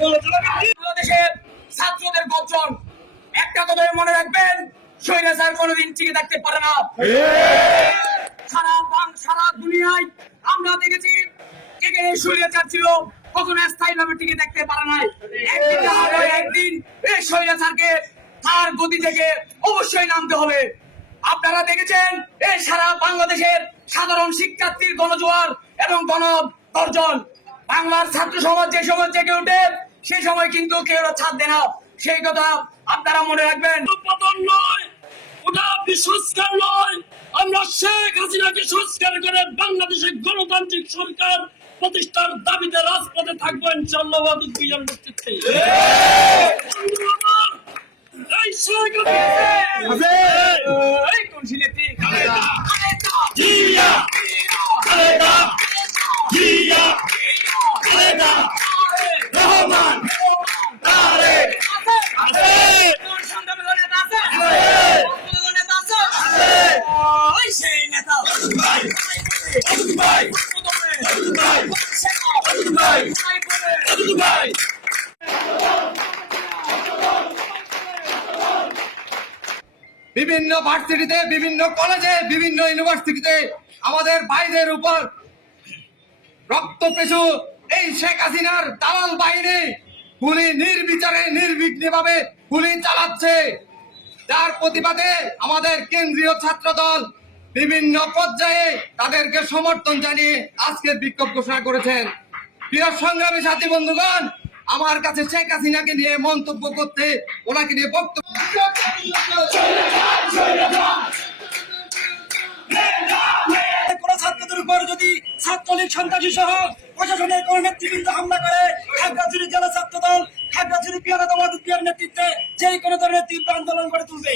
বাংলাদেশের ছাত্রদের গর্জন একটা কথা মনে রাখবেন, স্বৈরাচার কোনোদিন টিকে থাকতে পারে না। সারা দুনিয়ায় আমরা দেখেছি কে কে স্বৈরাচার ছিল, কখনো স্থায়ীভাবে টিকে থাকতে পারে নাই। একদিন এই স্বৈরাচারকে তার গতি থেকে অবশ্যই নামতে হবে। আপনারা দেখেছেন এই সারা বাংলাদেশের সাধারণ শিক্ষার্থীর গণজোয়ার এবং গণগর্জন। বাংলার ছাত্র সমাজ যে সময় জেগে ওঠে সেই সময় কিন্তু কেউ ছাড় দেয় না, সেই কথা আপনারা মনে রাখবেন। পতন নয়, ওটা সংস্কার নয়, আমরা শেখ হাসিনাকে সংস্কার করে বাংলাদেশের গণতান্ত্রিক সরকার প্রতিষ্ঠার দাবিতে রাজপথে থাকবো ইনশাআল্লাহ। নেতৃত্বে এই শেখ রহমান বিভিন্ন ভার্সিটিতে, বিভিন্ন কলেজে, বিভিন্ন ইউনিভার্সিটিতে আমাদের ভাইদের উপর রক্তপিছু এই শেখ হাসিনার দালাল বাহিনী গুলি নির্বিচারে নির্বিঘ্নে ভাবে গুলি চালাচ্ছে, যার প্রতিবাদে আমাদের কেন্দ্রীয় ছাত্র দল বিভিন্ন পর্যায়ে তাদেরকে সমর্থন জানিয়ে আজকের বিক্ষোভ ঘোষণা করেছেন। প্রিয় সংগ্রামী সাথী বন্ধুগণ, আমার কাছে শেখ হাসিনাকে নিয়ে মন্তব্য করতে, ওনাকে নিয়ে বক্তব্য ছাত্রদের উপর যদি ছাত্রলীগ সন্ত্রাসী সহ প্রশাসনের কোন নেতৃবৃন্দ হামলা করে, খাগড়াছড়ি জেলা ছাত্র দল খাগড়াছড়ি পিয়ারা দাওয়াত পিয়ার নেতৃত্বে যে কোনো ধরনের তীব্র আন্দোলন করে তুলবে।